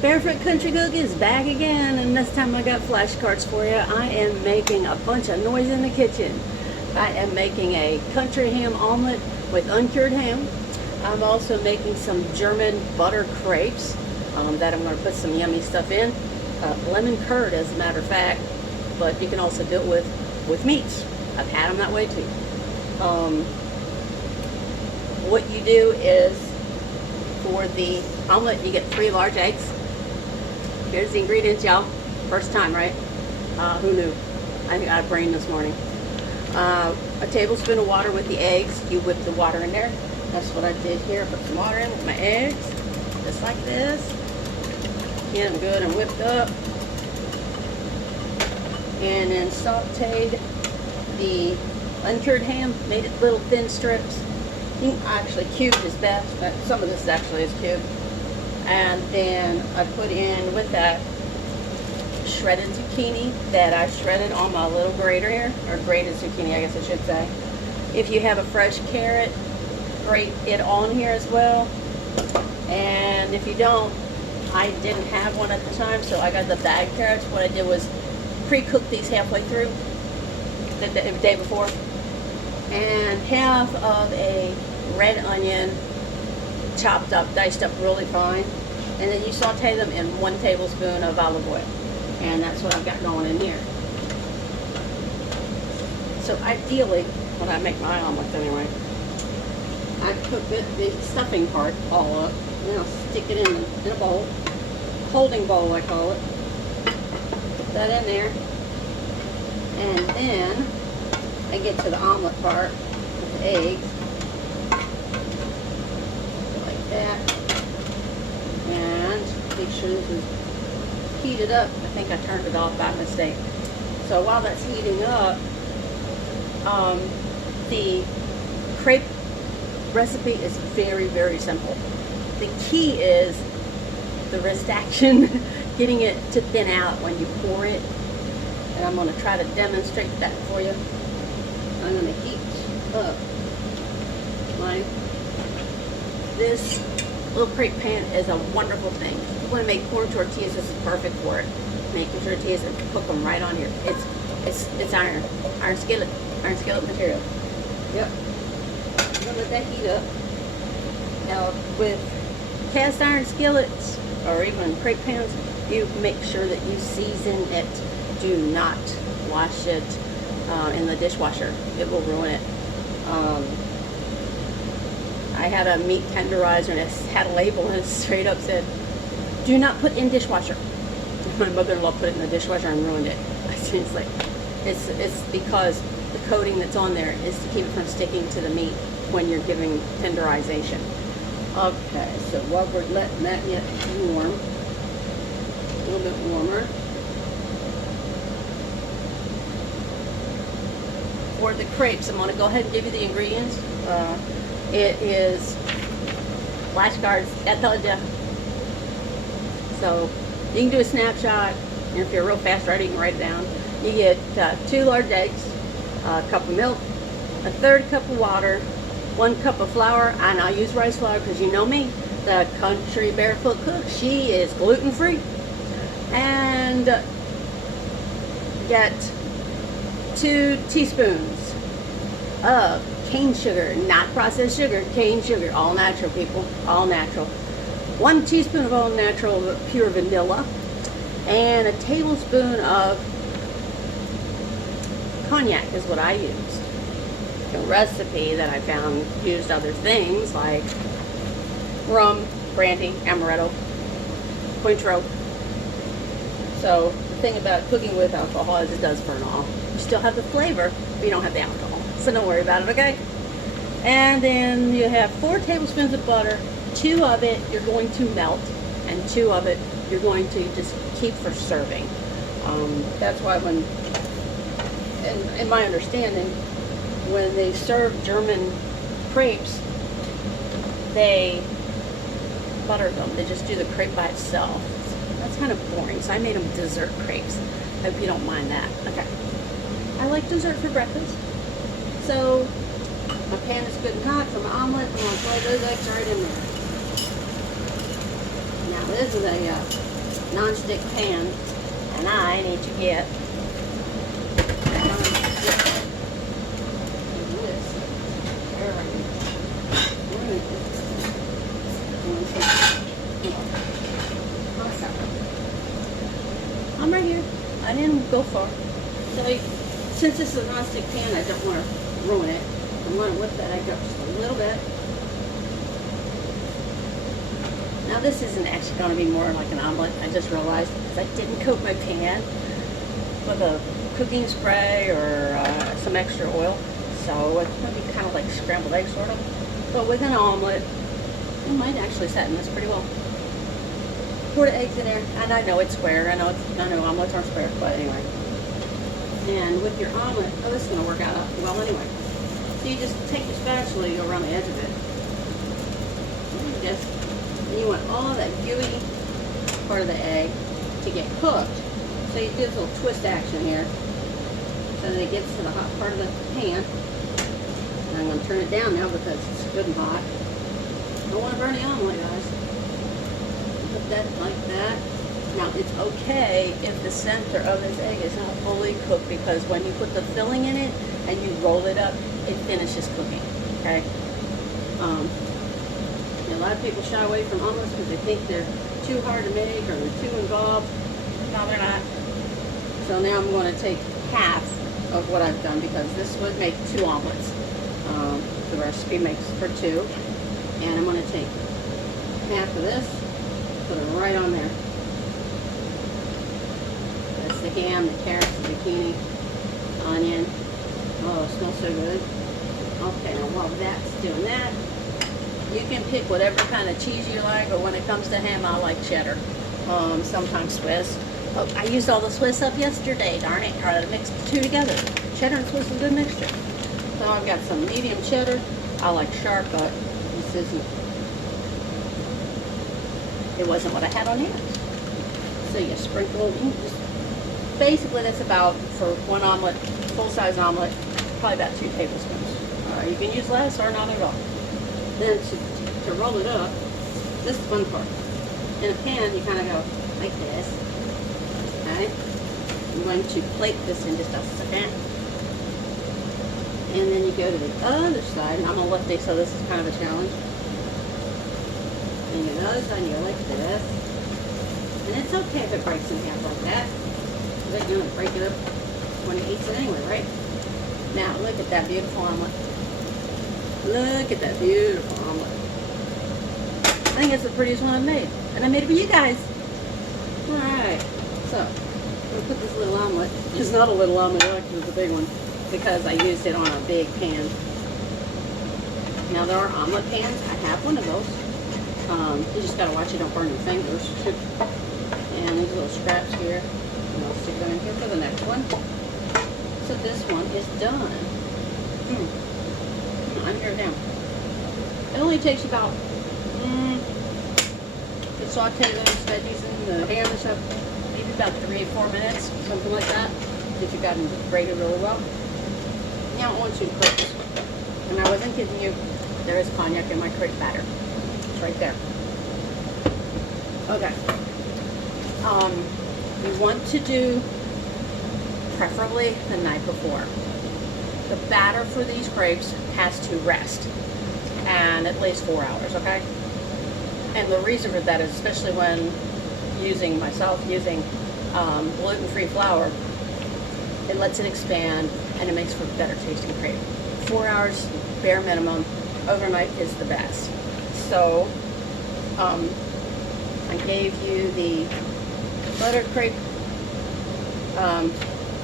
Barefoot Country Cook is back again, and this time I got flashcards for you. I am making a bunch of noise in the kitchen. I am making a country ham omelet with uncured ham. I'm also making some German butter crepes that I'm going to put some yummy stuff in. Lemon curd, as a matter of fact, but you can also do it with meats. I've had them that way too. What you do is, for the omelet, you get 3 large eggs. Here's the ingredients, y'all. First time, right? Who knew? I got a brain this morning. A tablespoon of water with the eggs. You whip the water in there. That's what I did here. Put some water in with my eggs, just like this. Get them good and whipped up. And then sauteed the uncured ham. Made it little thin strips. Actually, cubed is best, but some of this actually is cubed. And then I put in with that shredded zucchini that I shredded on my little grater here, or grated zucchini, I guess I should say. If you have a fresh carrot, grate it on here as well. And if you don't, I didn't have one at the time, so I got the bagged carrots. What I did was pre-cook these halfway through the day before. And half of a red onion, chopped up, diced up really fine, and then you saute them in 1 tablespoon of olive oil, and that's what I've got going in here. So ideally, when I make my omelets anyway, I cook the stuffing part all up, and I'll stick it in a bowl, holding bowl I call it. Put that in there, and then I get to the omelet part with the eggs. That, and make sure this is heated up. I think I turned it off by mistake. So while that's heating up, the crepe recipe is very, very simple. The key is the wrist action, getting it to thin out when you pour it. And I'm going to try to demonstrate that for you. I'm going to heat up this little crepe pan is a wonderful thing. If you want to make corn tortillas, this is perfect for it. Making tortillas and cook them right on here. It's iron skillet material. Yep. I'm gonna let that heat up. Now with cast iron skillets or even crepe pans, you make sure that you season it. Do not wash it in the dishwasher. It will ruin it. I had a meat tenderizer and it had a label and it straight up said, "Do not put in dishwasher." My mother-in-law put it in the dishwasher and ruined it. It's like, it's because the coating that's on there is to keep it from sticking to the meat when you're giving tenderization. Okay, so while we're letting that get warm, a little bit warmer, for the crepes, I'm going to go ahead and give you the ingredients. It is flashcards, I told you. So you can do a snapshot, and if you're real fast writer, you can write it down. You get 2 large eggs, a cup of milk, a 1/3 cup of water, 1 cup of flour, and I'll use rice flour because you know me, the country barefoot cook, she is gluten-free. And get 2 teaspoons of cane sugar, not processed sugar, cane sugar, all natural, people, all natural. 1 teaspoon of all natural pure vanilla, and a tablespoon of cognac is what I used. The recipe that I found used other things like rum, brandy, amaretto, Cointreau. So the thing about cooking with alcohol is it does burn off. You still have the flavor, but you don't have the alcohol. So don't worry about it, okay? And then you have 4 tablespoons of butter. 2 of it you're going to melt, and 2 of it you're going to just keep for serving. That's why when, in my understanding, when they serve German crepes, they butter them. They just do the crepe by itself. That's kind of boring, so I made them dessert crepes. Hope you don't mind that. Okay. I like dessert for breakfast. So my pan is good and hot for my omelet. I'm going to throw those eggs right in there. Now this is a non-stick pan, and I need to get I'm right here. I didn't go far. So since this is a non-stick pan, I don't want to ruin it. I'm going to whip that egg up just a little bit. Now this isn't actually going to be more like an omelet. I just realized because I didn't coat my pan with a cooking spray or some extra oil. So it's going to be kind of like scrambled eggs sort of. But with an omelet, it might actually set in this pretty well. Pour the eggs in there, and I know it's square. I know omelets aren't square, but anyway. And with your omelet, oh, this is going to work out well anyway. So you just take your spatula, you go around the edge of it. And you want all that gooey part of the egg to get cooked. So you do this little twist action here, so that it gets to the hot part of the pan. And I'm going to turn it down now because it's good and hot. I don't want to burn the omelet, guys. Put that like that. Now it's okay if the center of this egg is not fully cooked, because when you put the filling in it and you roll it up, it finishes cooking. Okay. A lot of people shy away from omelets because they think they're too hard to make or they're too involved. No, they're not. So now I'm going to take half of what I've done, because this would make 2 omelets. The recipe makes for 2, and I'm going to take half of this, put it right on there. That's the ham, the carrots, the zucchini, onion. Oh, it smells so good. Okay, now while that's doing that, you can pick whatever kind of cheese you like, but when it comes to ham, I like cheddar. Sometimes Swiss. Oh, I used all the Swiss up yesterday, darn it. I mixed the 2 together. Cheddar and Swiss is a good mixture. So I've got some medium cheddar. I like sharp, but this isn't. It wasn't what I had on hand. So you sprinkle. Basically, that's about, for one omelet, full-size omelet, probably about 2 tablespoons. You can use less or not at all. Then to roll it up, this is one part. In a pan, you kind of go like this. Okay? I'm going to plate this in just a second. And then you go to the other side, and I'm going to lift it, so this is kind of a challenge. And you go to the other side, and you go like this. And it's okay if it breaks in half like that. They're going to break it up when it eats it anyway, right? Now, look at that beautiful omelet. Look at that beautiful omelet. I think it's the prettiest one I've made. And I made it for you guys. Alright. So, I'm going to put this little omelet. It's not a little omelet, actually it's a big one, because I used it on a big pan. Now, there are omelet pans. I have one of those. You just got to watch you don't burn your fingers. And these little scraps here. And I'll stick them in here for the next one. So this one is done. I'm here now. It only takes about, to saute those veggies and the ham and stuff, maybe about 3 or 4 minutes, something like that, if you've gotten grated really well. Now I want you to cook this. And I wasn't kidding you, there is cognac in my crepe batter. It's right there. Okay. You want to do, preferably the night before. The batter for these crepes has to rest, and at least 4 hours, okay? And the reason for that is, especially when using gluten-free flour, it lets it expand and it makes for better tasting crepe. 4 hours, bare minimum. Overnight is the best. So, I gave you the buttered crepe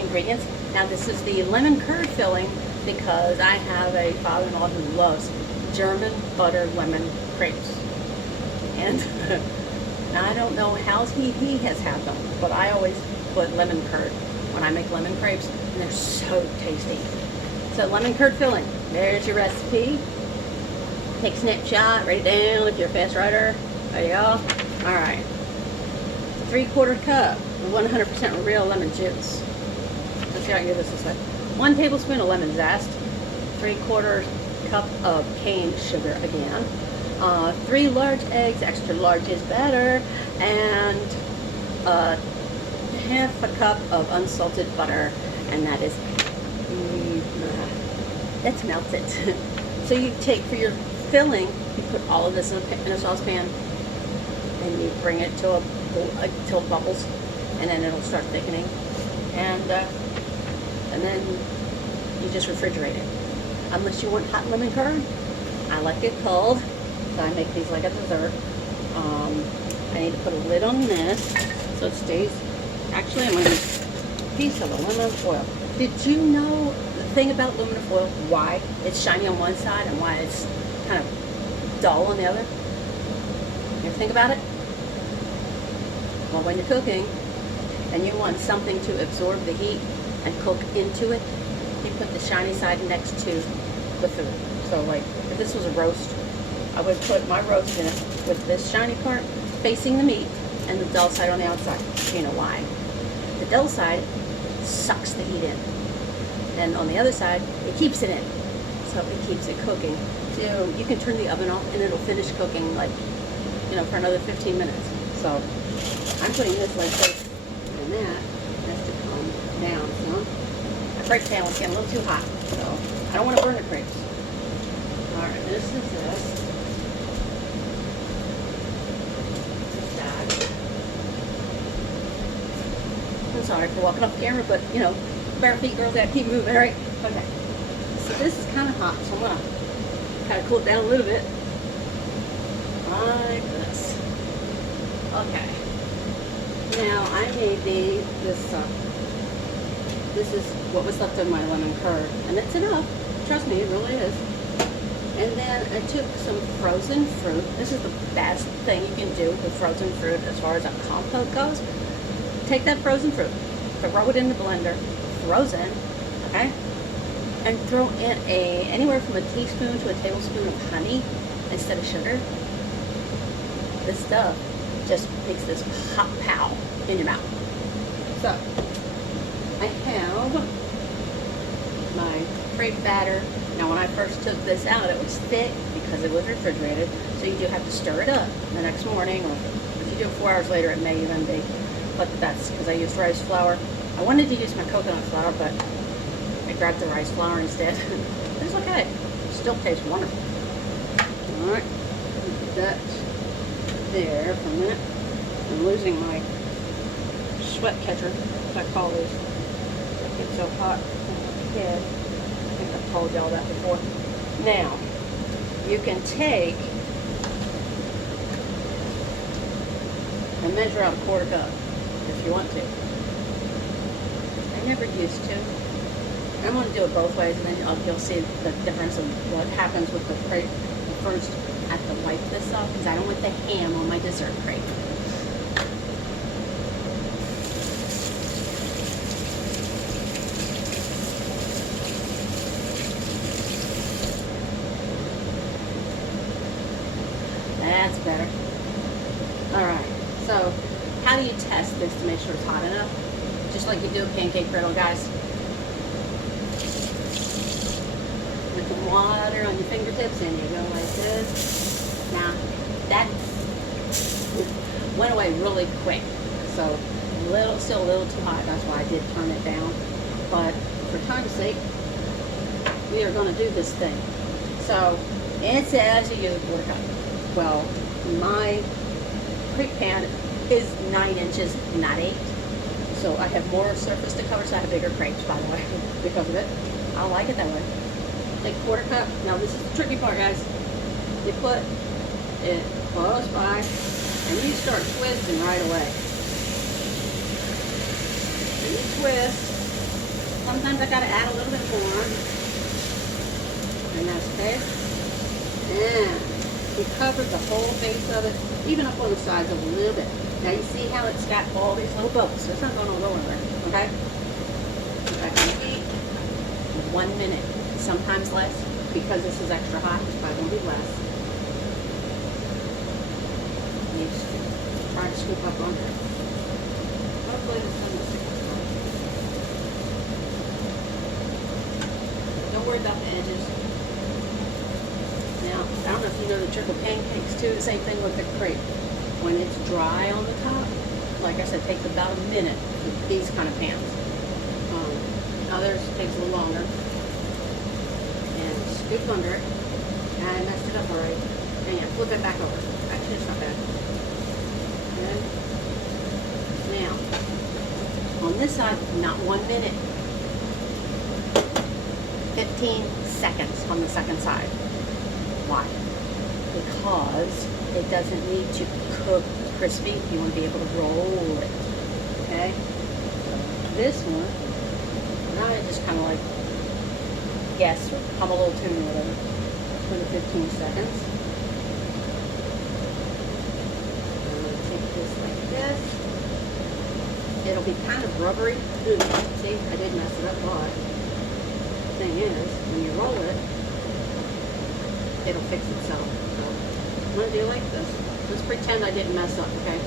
ingredients. Now this is the lemon curd filling, because I have a father-in-law who loves German buttered lemon crepes. And I don't know how he has had them, but I always put lemon curd when I make lemon crepes, and they're so tasty. So lemon curd filling, there's your recipe. Take a snapshot, write it down if you're a fast writer. There you go. Alright. 3/4 cup of 100% real lemon juice. Let's see how I do this way. 1 tablespoon of lemon zest. 3/4 cup of cane sugar again. 3 large eggs, extra large is better. And a half a cup of unsalted butter, and that is it's melted. So you take for your filling, you put all of this in a saucepan, and you bring it to till it bubbles, and then it'll start thickening, and then you just refrigerate it. Unless you want hot lemon curd, I like it cold, so I make these like a dessert. I need to put a lid on this so it stays. Actually, I'm going to use a piece of aluminum foil. Did you know the thing about aluminum foil? Why it's shiny on one side and why it's kind of dull on the other? You ever think about it? Well, when you're cooking and you want something to absorb the heat and cook into it, you put the shiny side next to the food. So like if this was a roast, I would put my roast in it with this shiny part facing the meat and the dull side on the outside. You know why? The dull side sucks the heat in, and on the other side it keeps it in, so it keeps it cooking. So you can turn the oven off and it'll finish cooking like, you know, for another 15 minutes. So I'm putting this like this, and that has to calm down. So my crepe pan was getting a little too hot, so I don't want to burn the crepes. All right, this is this. I'm sorry for walking off the camera, but you know, bare feet girls gotta keep moving, right? Okay. So this is kind of hot, so I'm gonna kind of cool it down a little bit. Like this. Okay. Now I made this is what was left of my lemon curd, and it's enough. Trust me, it really is. And then I took some frozen fruit. This is the best thing you can do with frozen fruit as far as a compote goes. Take that frozen fruit, throw it in the blender, frozen, okay? And throw in anywhere from a teaspoon to a tablespoon of honey instead of sugar. This stuff just makes this hot pow in your mouth. So, I have my crepe batter. Now when I first took this out, it was thick because it was refrigerated, so you do have to stir it up the next morning, or if you do it 4 hours later, it may even be. But that's because I used rice flour. I wanted to use my coconut flour, but I grabbed the rice flour instead. It's okay. It still tastes wonderful. Alright, put that there for a minute. I'm losing my sweat catcher, as I call these. It gets so hot in my head. I think I've told y'all that before. Now, you can take and measure out a quarter cup if you want to. I never used to. I'm going to do it both ways, and then you'll see the difference of what happens with the crepe. First, I have to wipe this off because I don't want the ham on my dessert crepe. That's better. Alright, so how do you test this to make sure it's hot enough? Just like you do a pancake griddle, guys. With the water on your fingertips, and you go like this. Now, that went away really quick. So, still a little too hot. That's why I did turn it down. But for time's sake, we are going to do this thing. So, it says you use a quarter cup. Well, my crepe pan is 9 inches, not 8. So I have more surface to cover, so I have bigger crepes, by the way, because of it. I like it that way. Take a quarter cup. Now this is the tricky part, guys. You put it close by, and you start twisting right away. And you twist. Sometimes I gotta add a little bit more. And that's okay. And we covered the whole face of it, even up on the sides a little bit. Now you see how it's got all these little bubbles, so it's not going to go anywhere, okay? Put back on the heat, 1 minute, sometimes less, because this is extra hot, it's probably going to be less. You try to scoop up on her. Hopefully this doesn't stick this time. Don't worry about the edges. Now, I don't know if you know the triple pancakes too, the same thing with the crepe. When it's dry on the top, like like I said, takes about a minute with these kind of pans. Others takes a little longer. And scoop under it. And I messed it up already. And yeah, flip it back over. Actually, it's not bad. Good. Now, on this side, not 1 minute. 15 seconds on the second side. Why? Because it doesn't need to cook crispy. You want to be able to roll it. Okay? So this one, now I just kind of like guess or hum a little tune or whatever for the 15 seconds. I'm going to take this like this. It'll be kind of rubbery. Ooh, see, I did mess it up a lot. Thing is, when you roll it, it'll fix itself. So I'm going to do like this. Let's pretend I didn't mess up, okay?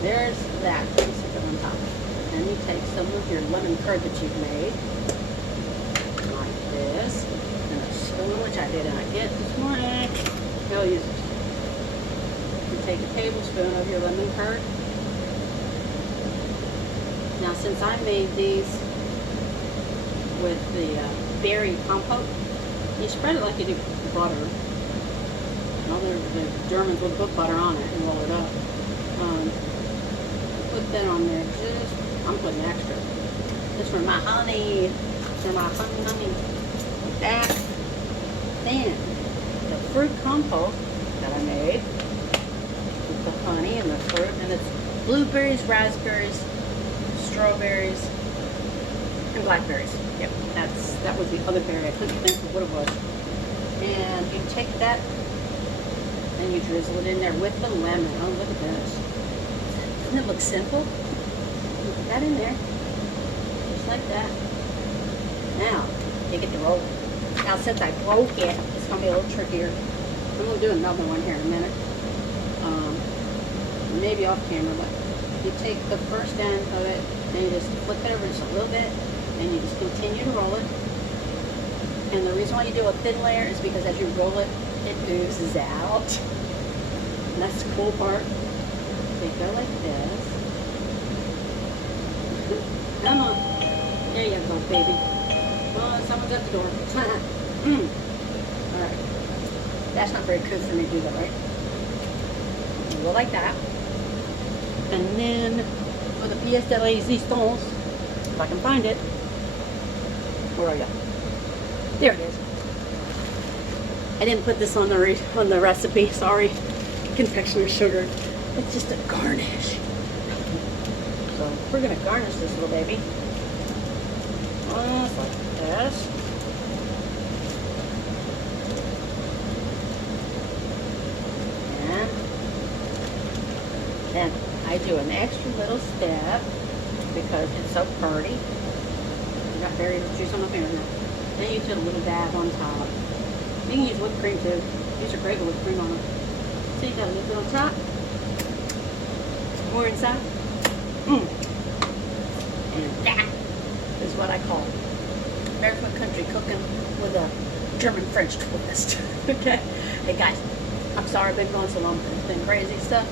There's that. Stick it on top. Then you take some of your lemon curd that you've made, like this, and a spoon, which I did not get this morning. I'll use it. You take a tablespoon of your lemon curd. Now, since I made these with the berry compote, you spread it like you do butter. Well, the Germans would put butter on it and roll it up. Put that on there. I'm putting extra. Just for my honey. For my honey. Like that. Then, the fruit compote that I made with the honey and the fruit, and it's blueberries, raspberries, strawberries, and blackberries. Yep, that was the other berry. I couldn't think of what it was. And you take that and you drizzle it in there with the lemon. Oh, look at this. Doesn't it look simple? You put that in there. Just like that. Now, you get to roll it. Now, since I broke it, it's going to be a little trickier. I'm going to do another one here in a minute. Maybe off camera, but you take the first end of it, and you just flip it over just a little bit, and you just continue to roll it. And the reason why you do a thin layer is because as you roll it, it oozes out. And that's the cool part. So you go like this. Come on. There you go, baby. Oh, someone's at the door. Alright. That's not very good for me to do that, right? You go like that. And then, for the pièce de résistance, if I can find it. Where are you? There it is. I didn't put this on the recipe. Sorry, confectioner's sugar. It's just a garnish. So we're gonna garnish this little baby. Just like this. And then I do an extra little step because it's so pretty. I got berry juice on my finger now. Then you put a little dab on top. You can use whipped cream too. These are great with whipped cream on them. So you got a little bit on top. More inside. And that is what I call barefoot country cooking with a German French twist. Okay? Hey guys, I'm sorry I've been going so long. It's been crazy stuff.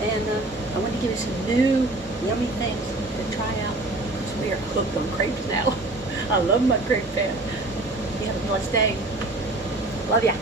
And I want to give you some new yummy things to try out. So we are hooked on crepes now. I love my crepe pan. You have a blessed day. Love ya.